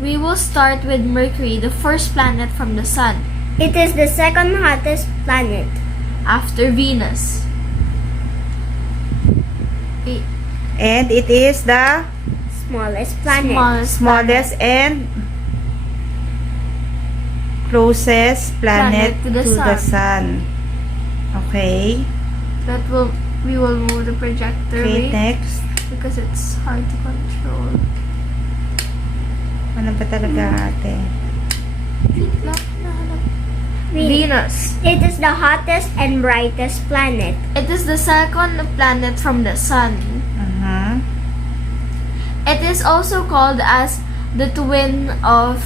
We will start with Mercury, the first planet from the Sun, It is the second hottest planet. after Venus. And it is the Smallest planet. smallest and closest planet Planet to the to the sun. sun. Okay. We will move the projector Okay, wait, next. because it's hard to control. Ano ba talaga ate? Wait lang, nahanap. Venus. Venus. It is the hottest and brightest planet. It is the second planet from the Sun. Uh-huh. It is also called as the twin of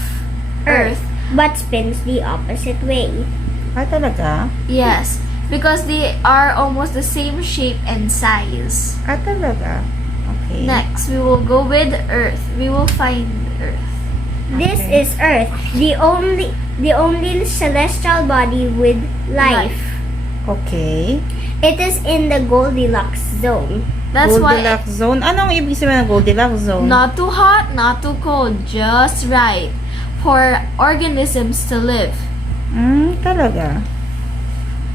Earth. But spins the opposite way. Ah, talaga? Yes, because they are almost the same shape and size. Ah, talaga? Okay. Next, we will go with Earth. We will find Earth. This Okay. is Earth, the only celestial body with life. Okay. It is in the Goldilocks zone. That's why Goldilocks zone. Anong ibig sabihin ng Goldilocks zone? not too hot, not too cold, just right for organisms to live. Talaga?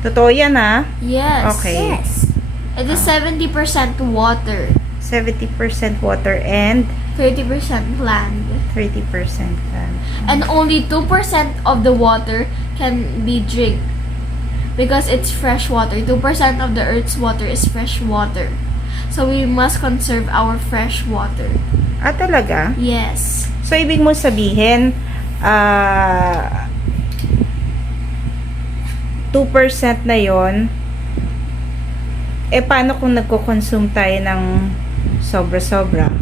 Totoo yan ah. Yes. Okay. Yes. It is 70% water, 70% water and 30% land, 30% land. and only 2% of the water can be drink because it's fresh water. 2% of the Earth's water is fresh water. So we must conserve our fresh water. Ah, talaga? Yes. So, ibig mo sabihin, 2% na yon. Paano kung nagko-consume tayo ng sobra-sobra?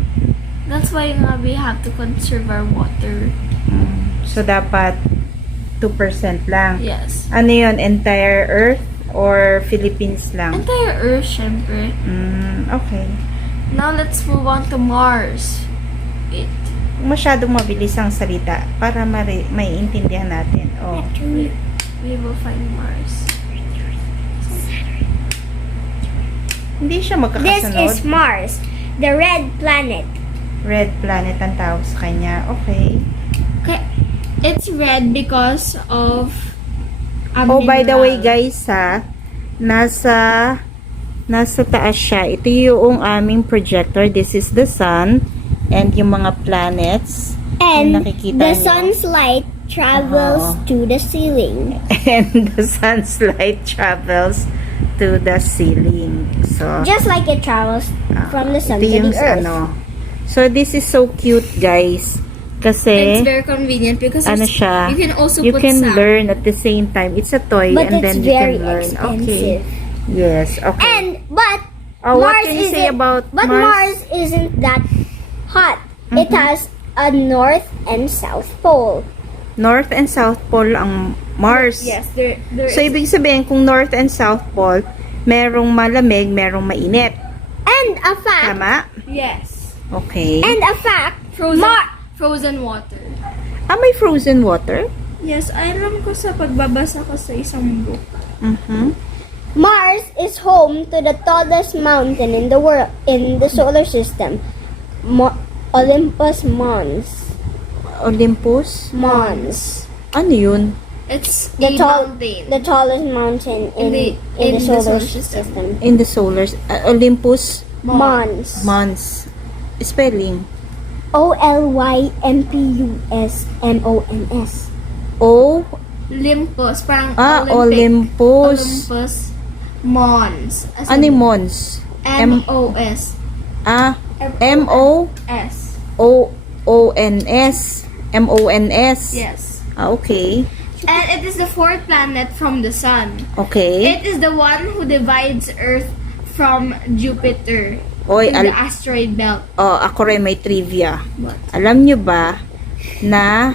That's why nga we have to conserve our water. So, dapat 2% lang. Yes. Ano yon? Entire Earth or Philippines lang? Entire Earth, syempre. Okay. Now let's move on to Mars. Masyadong mabilis ang salita para maiintindihan natin. Oh. We will find Mars. Hindi siya This magkakasunod. is Mars, the red planet. Red planet ang tawag sa kanya. Okay. Okay. It's red because of a Oh, by the way mineral. guys ha, nasa taas siya. Ito yung aming projector. This is the sun and yung mga planets. And Yung nakikita the niyo. sun's light travels to the ceiling. And the sun's light travels to the ceiling. So, Just like it travels from the sun ito to yung the earth. So, this is so cute guys. Kasi, It's very convenient because ano it's- siya, you can also you put can sound. learn at the same time. It's a toy But and it's then you very can learn. Okay. expensive. Yes, okay. But Oh, what Mars can you say isn't- about But Mars? Mars isn't that hot. It has a north and south pole. North and South Pole ang Mars. there So, ibig sabihin, kung North and South Pole, merong malamig, merong mainit. And a fact, Tama? yes. Okay. Frozen Mar- frozen water. May frozen water? Yes, alam ko sa pagbabasa ko sa isang book. Mars is home to the tallest mountain in the world, in the solar system, Olympus Mons. Olympus? Mons. Ano yun? It's The a tall, mountain. the tallest mountain in the solar system. In the solar... Olympus? Mons. Mons. Spelling? Olympus. O... Olympus, parang Olympus. Olympus Mons. As Ano in yung Mons? M-O-S. M-O-O-N-S. S. M-O-N-S. Yes. Okay. And it is the fourth planet from the sun. Okay. It is the one who divides Earth from Jupiter Oy, in the asteroid belt. ako rin may trivia. What? Alam nyo ba na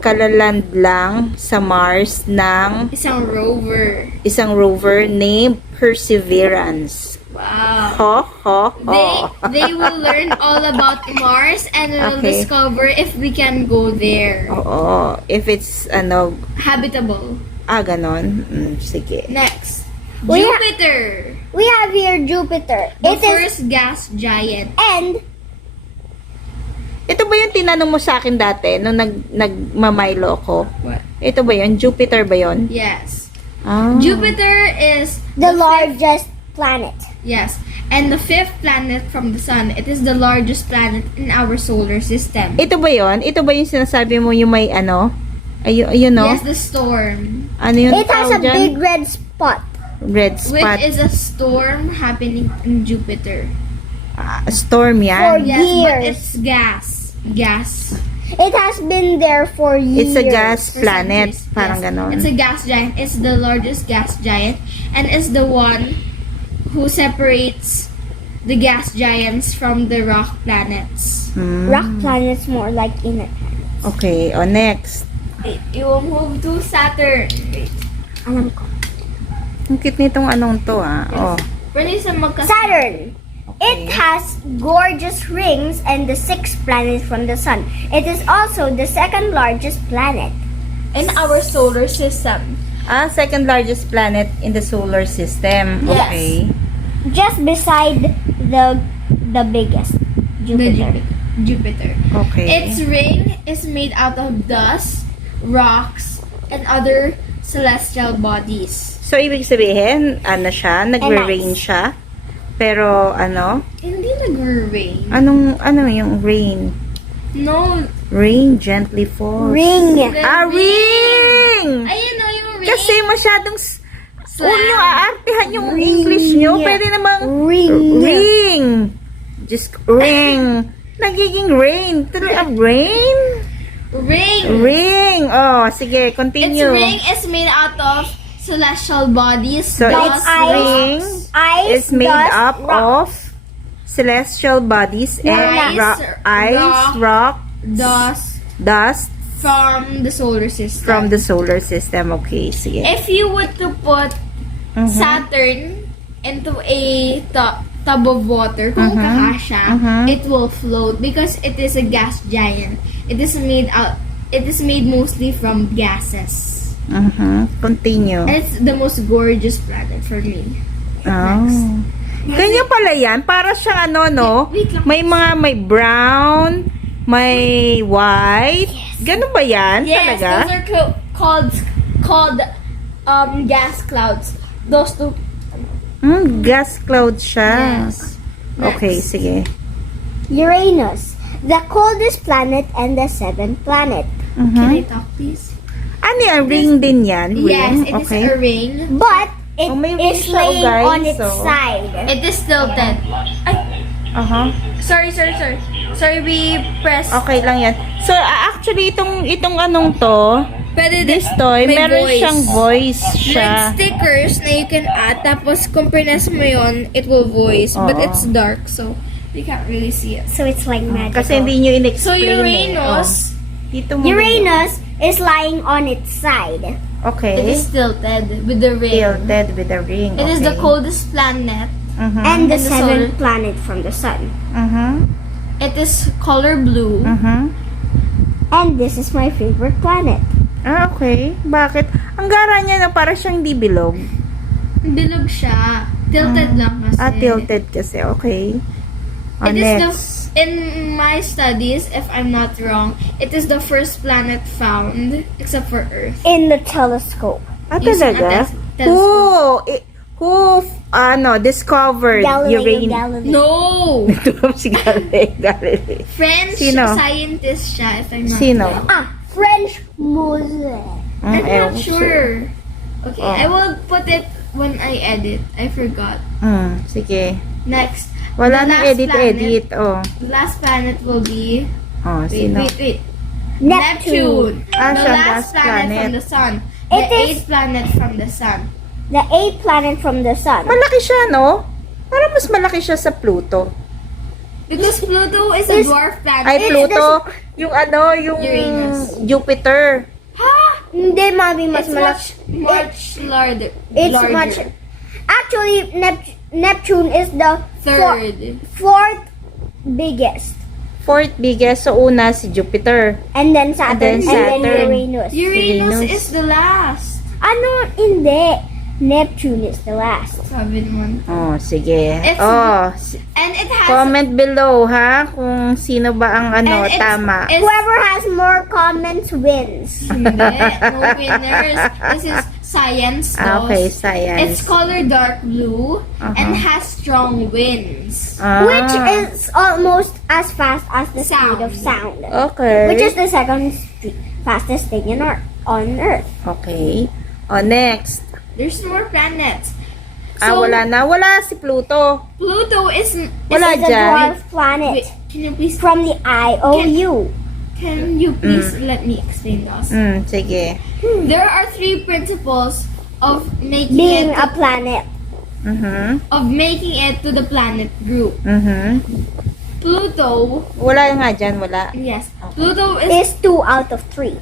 kalaland lang sa Mars ng Isang rover. named Perseverance. Wow. Ho, ho, ho. They will learn all about Mars and will Okay. discover if we can go there. Oo. If it's, Habitable. ganon. Sige. Next. We ha- Jupiter. We have here Jupiter. The It is first gas giant. and Ito ba yung tinanong mo sa akin dati nung nagmamilo ko? What? Ito ba yun? Jupiter ba yun? Yes. Ah. Jupiter is The fifth- largest planet. Yes. And the fifth planet from the sun. It is the largest planet in our solar system. Ito ba yun? Ito ba yung sinasabi mo yung may ano? Ayun no? Yes, the storm. Ano yun? It has a tawag dyan? big red spot. Red spot. Which is a storm happening in Jupiter. Storm yan. For Yes, but Years. it's gas. Gas. It has been there for It's years. a gas For planet. centuries. Parang Yes. ganon. It's a gas giant. It's the largest gas giant. And it's the one who separates the gas giants from the rock planets. Hmm. Rock planets more like in it. Okay. O, next. You will move to Saturn. Wait. Alam ko. Ang cute nitong anong to, ah. Oh. Pwede sa Saturn. It has gorgeous rings and the sixth planet from the sun. It is also the second largest planet. in our solar system. Second largest planet in the solar system. Yes. Okay. Just beside the biggest, Jupiter. Jupiter. Okay. Its ring is made out of dust, rocks, and other celestial bodies. So, ibig sabihin, ano siya? Nagre-rain Nice. siya? Pero, ano? Hindi nag-rain. Ano yung rain? No. Rain gently falls. Ring. Ring! Ayun o yung ring. Kasi masyadong Slang. kung nyo aartihan yung Ring. English nyo, pwede namang Ring. ring. Just ring. Nagiging rain. Talaga rain? Ring. Ring. Oh, sige, Its continue. ring is made out of celestial bodies. So, dust, its ice. ring Ice, is made dust, up rock. of celestial bodies and Ice, ice, rock, dust dust from the solar system. from the solar system. Okay, sige. If you were to put Mhm. Saturn into a tub of water, kung kakasya, it will float because it is a gas giant. It is made mostly from gases. Continue. And it's the most gorgeous planet for me. Oh. Ganyan pala yan. Para siyang ano, no? Wait lang. May brown, may white. Ganun ba yan? Yes, Talaga? those are called gas clouds. Those two. Gas cloud siya. Yes. Okay, Next. sige. Uranus, the coldest planet and the seventh planet. Can I talk, please? Ano yan? Ring din yan? Ring? Yes, it is Okay. a ring. But it Oh, may is ring siya, laying guys, on its so- side. It is tilted. Ay, sorry. Sorry, we press. Okay lang yan. So, actually, itong anong to, Pwede this toy, may meron voice. siyang voice Like siya. stickers na you can add. Tapos, kung press mo yun, it will voice. But Oo. it's dark, so you can't really see it. So it's like magical. Kasi hindi nyo So, in-explain Uranus, Dito mo. Uranus is lying on its side. Okay. it is tilted with the ring. Tilted with a ring. It is the Okay. coldest planet. Mhm. And the And the seventh planet from the sun. Mhm. It is color blue. Mhm. And this is my favorite planet. Okay. Bakit? Ang gara niya na para siyang di bilog. Bilog siya. Tilted lang kasi. Tilted kasi. Okay. It is Next. in my studies, if I'm not wrong, it is the first planet found, except for Earth. In the telescope. Using a Talaga? telescope. Who discovered Galileo Uranus? Galilei. No! Si Galilei. French Sino? scientist siya, if I'm not Sino? wrong. French Muse. I'm ewan not ko sure. Okay, Oh. I will put it when I edit. I forgot. Sige. Next. Wala The nang last edit. Oh. The last planet will be... Sino? Wait. Neptune. The siya, last planet from the sun. The It is- eighth planet from the sun. The eighth planet from the sun. Malaki siya, no? Parang mas malaki siya sa Pluto. Because Pluto is a dwarf planet. Ay, Pluto. Yung yung Uranus. Jupiter. Ha? Hindi, mami, mas It's malaki. much larger. It's larger. much. Actually, Neptune is the Third. fourth biggest. Fourth biggest. So, una si Jupiter. And then Saturn. And then Saturn. Uranus. Uranus Uranus. is the last. Ano? Hindi. Neptune is the last. Sabi naman. Oh, sige. It's- Oh, And it has... comment below ha kung sino ba ang ano and it's- tama. it's- Whoever has more comments wins. Hindi, no winners. This is science, Ah, though. okay, science. It's color dark blue and Uh-huh. has strong winds. Ah, Which is almost as fast as the speed Sound. of sound. okay. Which is the second fastest thing on Earth. Okay. Oh, next. There's more planets. Wala na. Wala si Pluto. Pluto is... Wala It's a dyan. dwarf planet. Wait, can you please... From the IOU. Can you please let me explain this? Sige. There are 3 principles of making Being it a planet. to the planet group. Pluto, Wala nga dyan. Wala. yes, Pluto is Is 2 out of 3.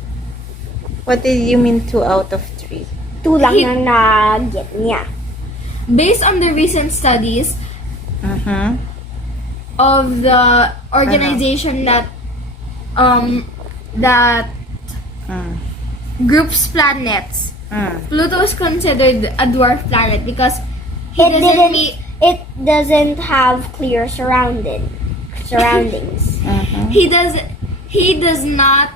What did you mean 2 out of 3? 2 lang He- ang na-get niya. based on the recent studies of the organization that groups planets. Pluto is considered a dwarf planet because It doesn't have clear surroundings. he does not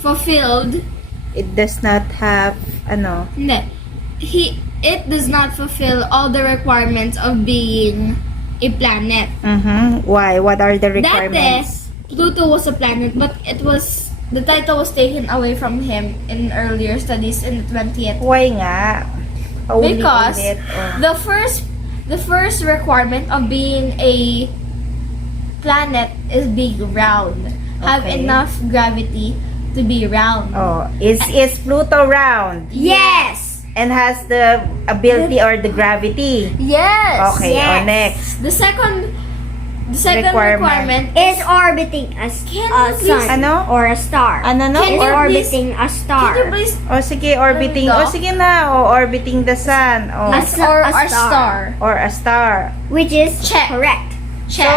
fulfilled It does not have, ano, no, it does not fulfill all the requirements of being a planet. Why? What are the requirements? Dati, Pluto was a planet, but the title was taken away from him in earlier studies in the 20th. Why nga? Because Paulit-ulit, oh. the first requirement of being a planet is being round. Have Okay. enough gravity to be round. Oh, is Pluto round Yes! and has the ability or the gravity? Yes! Okay, yes. next. The second Requirement. requirement Is orbiting a Can sun. you please- Ano? Or a star. Ano no? Can Is you Or, orbiting a star. Can you please oh, sige, orbiting. Ano Oh, to? sige na. Oh, orbiting the sun. Oh, As- or a our star. star? or a star. Which is Check. correct. Check.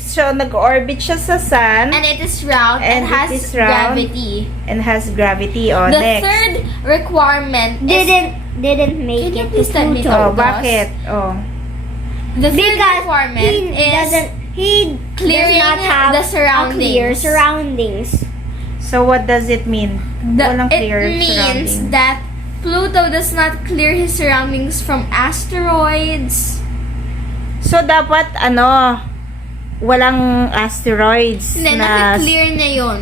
So nag-orbit siya sa sun And it is round and And it has is round. gravity. and has gravity. Oh, The next. third requirement is Didn't make Can you it to please let me Pluto. Oh, know? bakit? Oh. the third Because requirement he clearing does not have the a clear surroundings. surroundings. So what does it mean? Walang clear It means surrounding. that Pluto does not clear his surroundings from asteroids. So dapat walang asteroids Hindi, na naka-clear niya yun.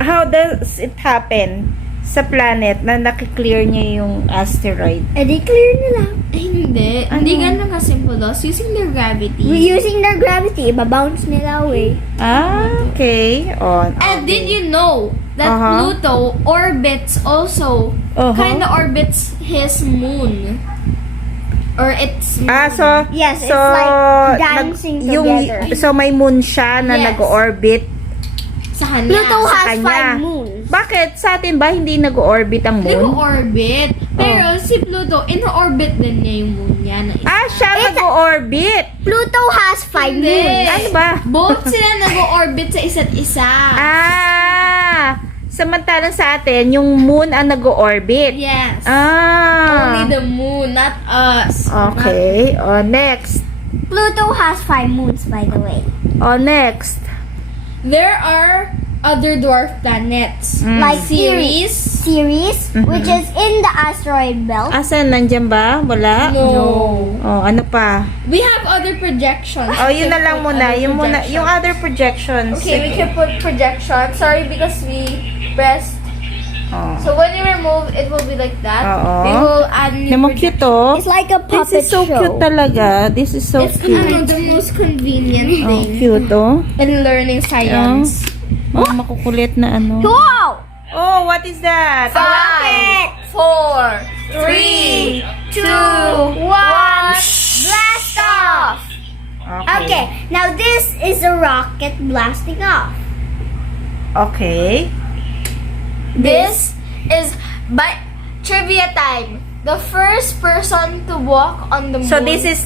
how does it happen sa planet na nakiklear niya yung asteroid? Eh di clear na lang. Hindi. Hindi ganun ka-simple loss. Using their gravity. Using their gravity, ibabounce nila away. Okay. Oh, And did you know that Uh-huh. Pluto orbits also, kind of orbits his moon? Or its moon. so Yes, it's so like dancing together. so may moon siya na Yes. nag-orbit. sa kanya. Pluto has kanya. 5 moons. Bakit sa atin ba hindi nag-orbit ang moon? Nag-orbit. Pero si Pluto, in-orbit din niya yung moon niya. Na isa. Siya nag-orbit. Pluto has 5 Hindi. moons. Ano ba? Both sila nag-orbit sa isa't isa. Samantalang sa atin, yung moon ang nag-orbit. Yes. Only the moon, not us. Okay. Next. Pluto has 5 moons, by the way. Next. There are other dwarf planets. Like Ceres. Ceres, which is in the asteroid belt. Asan? Nandyan ba? Wala? No. Ano pa? We have other projections. Yun na lang muna. Yung other projections. Okay, we can put projection. Sorry, because we pressed. So when you remove, it will be like that. Oo. We will add new Naman cute projection. It's like a This puppet is so show. cute talaga. This is so It's cute. the most convenient Oh, thing cute in learning science. Mga makukulit na ano. Wow! Oh, what is that? 5, 4, 3, 2, 1. Blast off! Okay, now this is a rocket blasting off. Okay. This is by trivia time. The first person to walk on the moon. So this is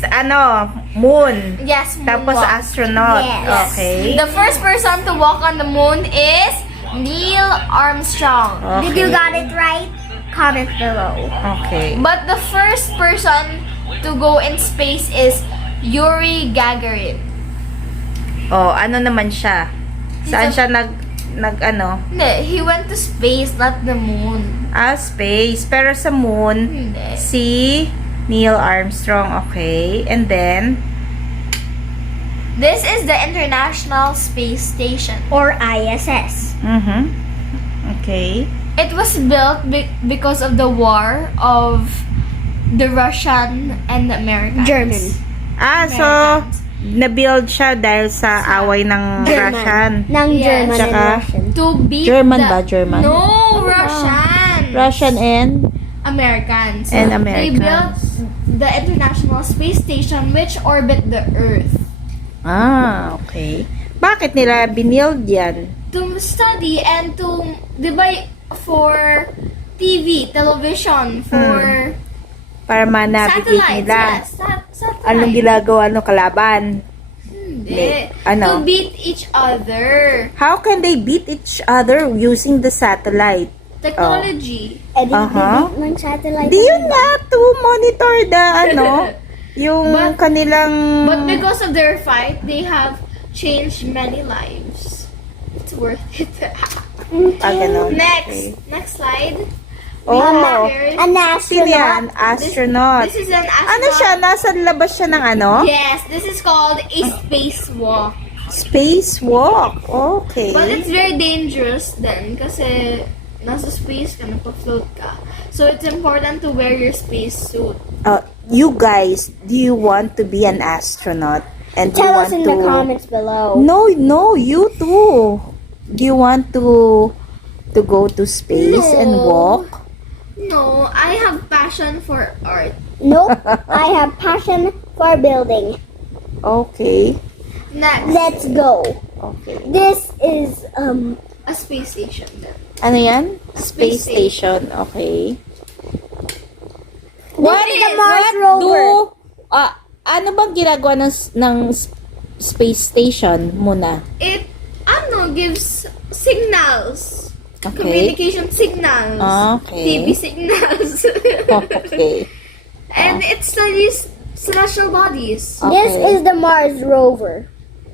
moon. yes, Tapos moonwalk. astronaut. Yes. Okay. The first person to walk on the moon is Neil Armstrong. Okay. Did you got it right? comment below. Okay. But the first person to go in space is Yuri Gagarin. Oh, ano naman siya? Saan He's a- siya nag ano? Hindi, he went to space, not the moon. Space. Pero sa moon, Hindi. si Neil Armstrong. Okay. And then, This is the International Space Station. Or ISS. Okay. It was built because of the war of the Russian and the Americans. German. So, na-build siya dahil sa away ng Russian. Ng Yes. German and Tsaka, Russian. To beat German the... ba? German? No, Russian. Russian and Americans. And They Americans. built the International Space Station which orbit the Earth. okay. Bakit nila binild yan? To study and to, di ba, for television, for Para ma-navigate satellites. nila. Yes, satellites. Anong ginagawa ng kalaban? Hindi. Ano? To beat each other. How can they beat each other using the satellite? Technology. Eh, di Aha. bibig ng satellite. Do you not to monitor the yung But- kanilang But because of their fight, they have changed many lives. It's worth it. ganun. Next. Okay. Next slide. Oh, Here is- An sino yan? This, Astronaut. this is an astronaut. Ano siya? Nasa labas siya ng ano? Yes, this is called a spacewalk. Spacewalk. But Okay. it's very dangerous then kasi nasa space ka, nagpa-float ka. So it's important to wear your space suit. You guys, do you want to be an astronaut? And do you Tell want us in to the comments below. No, you too. Do you want to go to space and No. walk? No, I have passion for art. Nope. I have passion for building. Okay. Next, Let's go. Okay. This is a space station then. Ano yan? Space Space station. Okay. What is the Mars rover? Ano bang ginagawa ng space station muna? It gives signals. Okay. Communication signals. Okay. TV signals. Okay. And it studies celestial bodies. This Okay. is the Mars rover.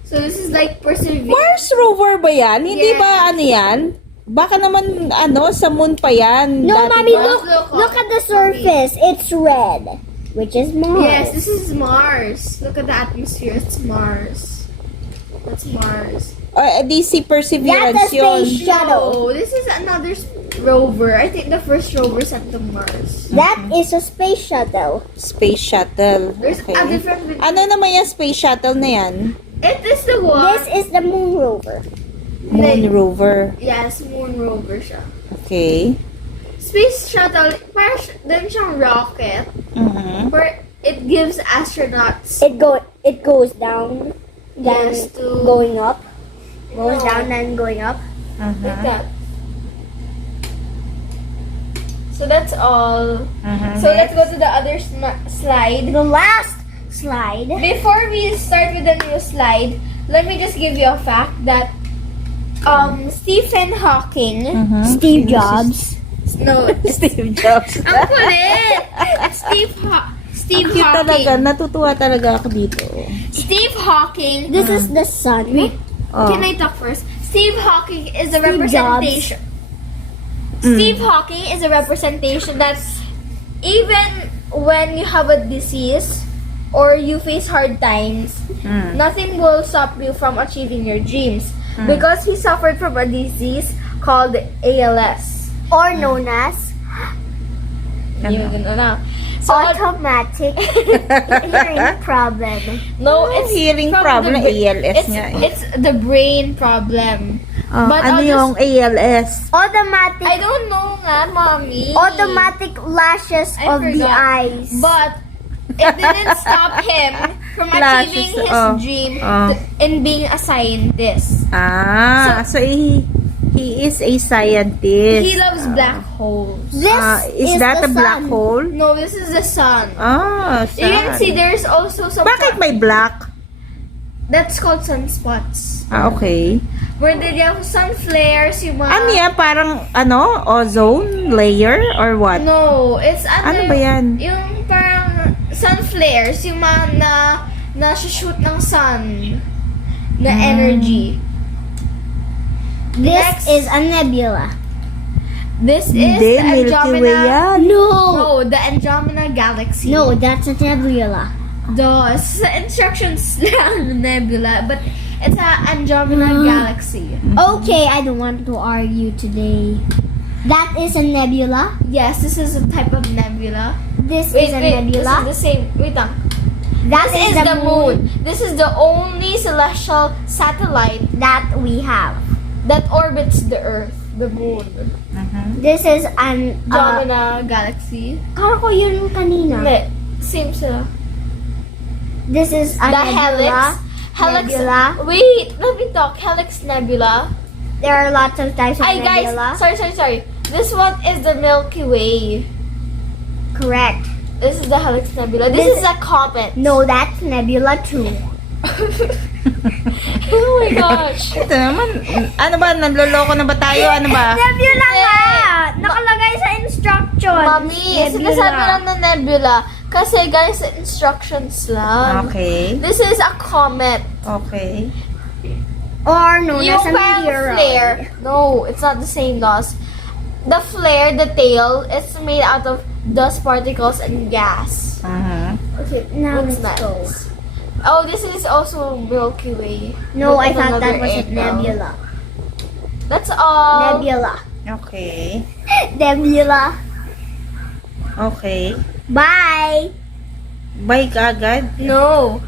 So this is like Perseverance. Mars rover ba yan? Hindi Yes. ba ano yan? Baka naman sa moon pa yan. No, Dati mommy, ba? look at the surface. It's red, which is Mars. Yes, this is Mars. Look at the atmosphere. It's Mars. That's Mars. DC Perseverance That's a yun. space shuttle. No, this is another rover. I think the first rover sent to Mars. That is a space shuttle. Space shuttle. There's Okay. a different. Ano naman yung space shuttle na yan? It is the one. This is the moon rover. Moon rover. Yes, moon rover siya. Okay. Space shuttle, parang din siyang rocket. Mhm. Where it gives astronauts. It goes down, Yes, to- going up, goes No. down and going up. Like that. So that's all. Mhm. So let's go to the other slide. The last slide. Before we start with the new slide, let me just give you a fact that Stephen Hawking, Steve Jobs. no, Steve Jobs. ang kulit! Steve Cute talaga. Hawking. Natutuwa talaga ako dito. Steve Hawking. This is the sun. Oh. Can I talk first? Steve Hawking is a Steve representation. Steve Hawking is a representation that even when you have a disease or you face hard times, nothing will stop you from achieving your dreams because he suffered from a disease called ALS. Or known as You don't know now. So, automatic hearing problem. no, it's hearing from problem, the ALS it's, nga eh. it's the brain problem. But ano I'll yung ALS? Automatic I don't know nga, mommy. automatic lashes I of the forgot. eyes. But it didn't stop him from Flashes, achieving his dream oh. in being a scientist. So he is a scientist. He loves black holes. This Is that the a black sun. hole? No, this is the sun. Sun. You can see there's also some. Bakit may black? That's called sunspots. Okay. Where did you have sun flares, yung mga... Ano yan? Parang, ozone layer or what? No, it's Ano ba yan? Yung parang sun flares, yung mga na shoot ng sun na energy. This Next. is a nebula. This is Hindi, the Milky Way Andromeda. yan. No, the Andromeda Galaxy. No, that's a nebula. It's the instructions lang nebula, but it's a Andromeda Galaxy. Okay, I don't want to argue today. That is a nebula. Yes, this is a type of nebula. This is a nebula. This is the same. Wait lang. That This is the moon. This is the only celestial satellite that we have. that orbits the Earth, the moon. This is an Andromeda Galaxy. Kala ko yun kanina. Hindi. Same sila. This is a The nebula. Helix. Nebula. Wait, let me talk. Helix Nebula. There are lots of types of Ay, guys. nebula. Sorry. This one is the Milky Way. Correct. This is the Helix Nebula. This This- is a comet. No, that's nebula too. Oh my gosh. Ito naman, ano ba? Nanloloko na ba tayo? Ano ba? Nebula nga! Hindi. Nakalagay sa instructions. Mami, sinasabi lang na nebula. Kasi guys, instructions lang. Okay. This is a comet. Okay. Or no, Yung that's a parang meteor. flare. No, it's not the same loss. The flare, the tail, it's made out of dust particles and gas. Okay, now What's let's go. next? Oh, this is also Milky Way. No, But I in thought that another was a angle. nebula. That's all. Nebula. Okay. Nebula. Okay. Bye! Bye ka agad. No.